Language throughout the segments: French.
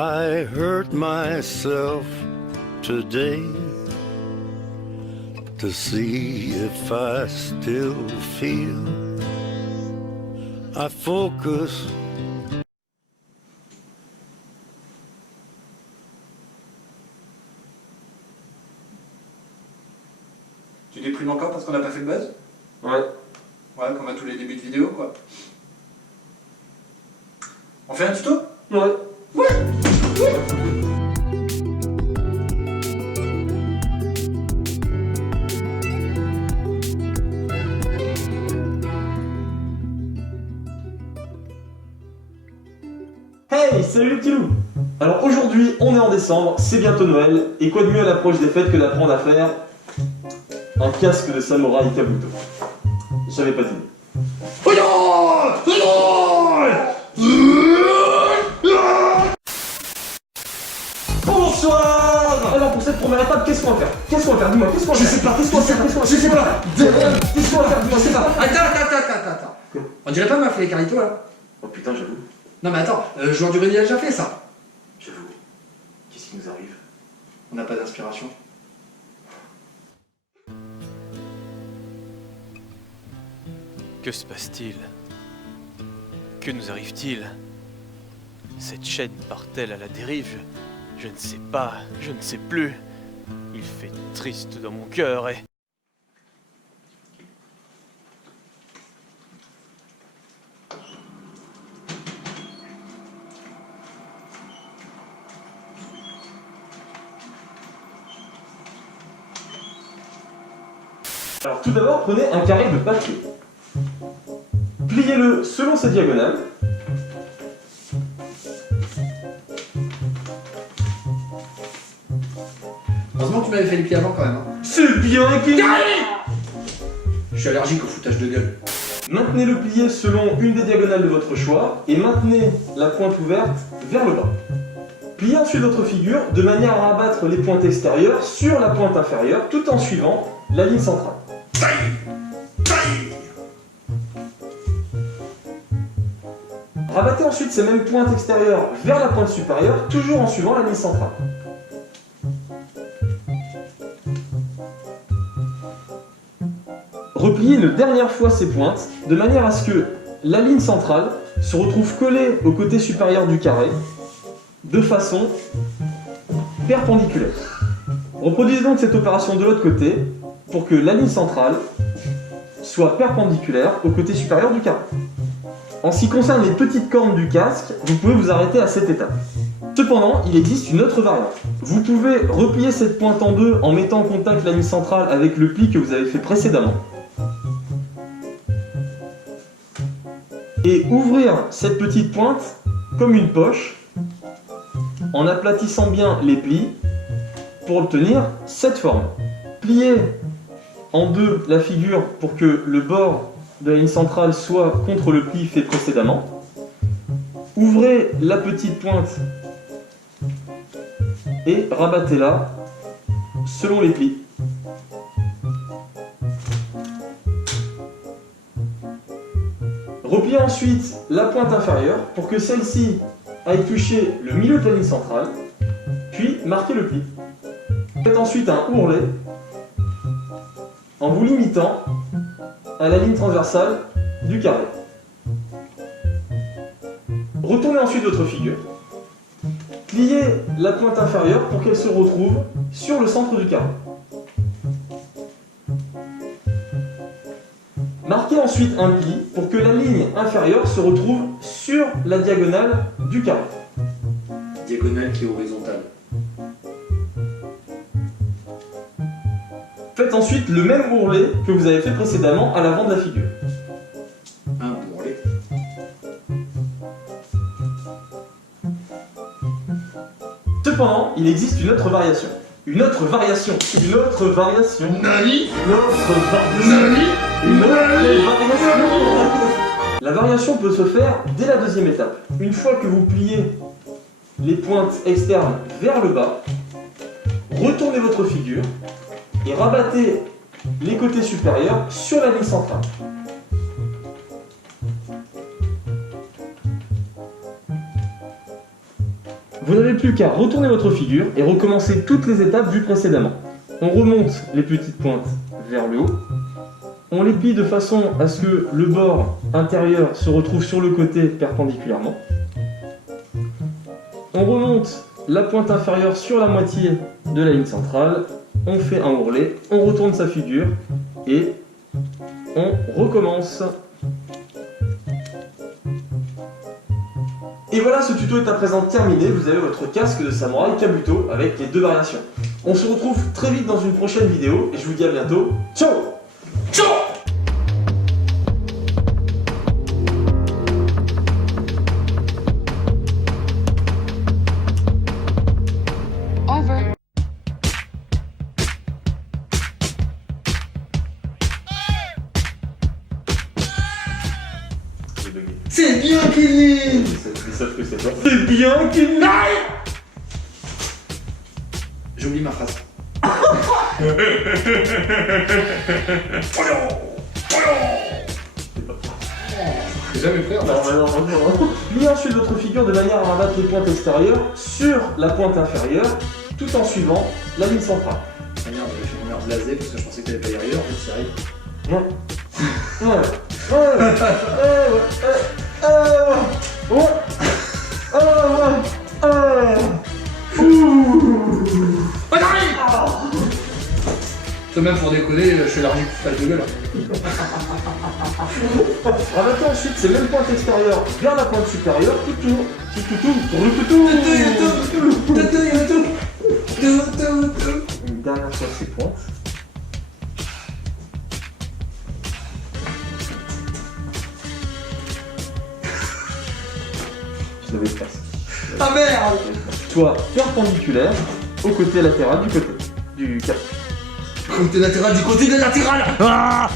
I hurt myself today to see if I still feel. I focus. Tu déprimes encore parce qu'on n'a pas fait le buzz? Ouais. Ouais, comme à tous les débuts de vidéo, quoi. On fait un tuto? Ouais. Ouais. Hey, salut les petits loups. Alors aujourd'hui, on est en décembre, c'est bientôt Noël, et quoi de mieux à l'approche des fêtes que d'apprendre à faire un casque de samouraï Kabuto. J'avais pas d'idée. Bonsoir. Alors pour cette première étape, qu'est-ce qu'on va faire? Dis-moi, qu'est-ce qu'on va faire? Je sais pas, Qu'est-ce qu'on va faire? Dis-moi, Attends. On dirait pas m'a fait les Carlito là? Oh putain, j'avoue. Non mais attends, joueur du Rémi a déjà fait ça. J'avoue. Qu'est-ce qui nous arrive? On n'a pas d'inspiration. Que se passe-t-il? Que nous arrive-t-il? Cette chaîne part-elle à la dérive? Je ne sais pas, je ne sais plus. Il fait triste dans mon cœur et... Alors tout d'abord, prenez un carré de papier. Pliez-le selon sa diagonale. Heureusement que tu m'avais fait les pieds avant quand même. Hein. C'est bien écrit. Je suis allergique au foutage de gueule. Maintenez le plié selon une des diagonales de votre choix et maintenez la pointe ouverte vers le bas. Pliez ensuite votre figure de manière à rabattre les pointes extérieures sur la pointe inférieure tout en suivant la ligne centrale. Rabattez ensuite ces mêmes pointes extérieures vers la pointe supérieure, toujours en suivant la ligne centrale. Repliez une dernière fois ces pointes, de manière à ce que la ligne centrale se retrouve collée au côté supérieur du carré, de façon perpendiculaire. Reproduisez donc cette opération de l'autre côté, pour que la ligne centrale soit perpendiculaire au côté supérieur du carré. En ce qui concerne les petites cornes du casque, vous pouvez vous arrêter à cette étape. Cependant, il existe une autre variante. Vous pouvez replier cette pointe en deux en mettant en contact la ligne centrale avec le pli que vous avez fait précédemment. Et ouvrir cette petite pointe comme une poche en aplatissant bien les plis pour obtenir cette forme. Pliez en deux la figure pour que le bord de la ligne centrale soit contre le pli fait précédemment. Ouvrez la petite pointe et rabattez-la selon les plis. Repliez ensuite la pointe inférieure pour que celle-ci aille toucher le milieu de la ligne centrale, puis marquez le pli. Faites ensuite un ourlet en vous limitant à la ligne transversale du carré. Retournez ensuite votre figure. Pliez la pointe inférieure pour qu'elle se retrouve sur le centre du carré. Marquez ensuite un pli pour que la ligne inférieure se retrouve sur la diagonale du carré. Diagonale qui est horizontale. Faites ensuite le même ourlet que vous avez fait précédemment à l'avant de la figure. Un bourrelet. Cependant, il existe une autre variation. Une autre variation. Nani? La variation peut se faire dès la deuxième étape. Une fois que vous pliez les pointes externes vers le bas, retournez votre figure et rabattez les côtés supérieurs sur la ligne centrale. vous n'avez plus qu'à retourner votre figure et recommencer toutes les étapes vues précédemment. On remonte les petites pointes vers le haut. On les plie de façon à ce que le bord intérieur se retrouve sur le côté perpendiculairement. On remonte la pointe inférieure sur la moitié de la ligne centrale. On fait un ourlet, on retourne sa figure et on recommence. Et voilà, ce tuto est à présent terminé. Vous avez votre casque de samouraï Kabuto avec les 2 variations. On se retrouve très vite dans une prochaine vidéo et je vous dis à bientôt. Ciao! Ciao. Over. J'ai bugué. C'est bien, Kevin. Ils savent que c'est pas. C'est bien qu'il J'oublie ma phrase. J'ai jamais prêt en fait. Pliez ensuite votre figure de manière à rabattre les pointes extérieures sur la pointe inférieure tout en suivant la ligne centrale. Ah merde, j'ai fait mon air blasé parce que je pensais que t'allais pas y arriver, en fait, t'y arrives. Oh, j'arrive. Toi même pour déconner, je suis allergique aux flash de gueule. Rabattez ensuite ces mêmes pointes extérieures vers la pointe supérieure, tout tour. Une dernière fois ces pointes. Je l'avais presque. Ah merde. Soit perpendiculaire au côté latéral du côté du cap. Côté latéral du côté de latéral. Ah.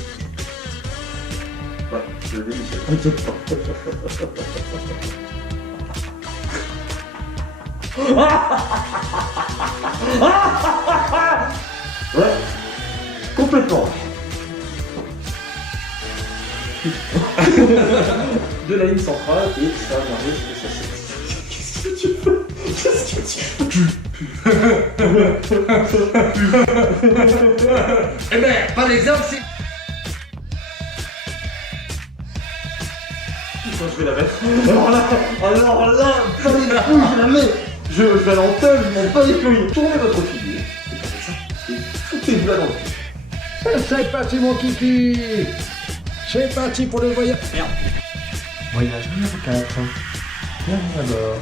Ouais, je l'ai dit, t'inquiète pas. Ouais, complètement. De la ligne centrale et ça arrive et ça c'est. Qu'est-ce que tu fais? Qu'est-ce que tu fais? Eh ben, par exemple, c'est... Je vais la mettre. Alors là, pas les couilles, je la mets. Je vais aller en teub, je m'en bats les couilles. Tournez votre figure. Et foutez-vous là dans le cul. C'est parti mon kiki. C'est parti pour le voyage. Merde. Voyage numéro 4. Bienvenue à bord.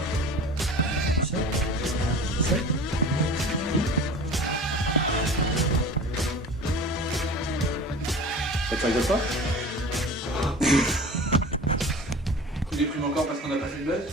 Tu rigoles pas? Tu déprimes encore parce qu'on a pas fait une belle?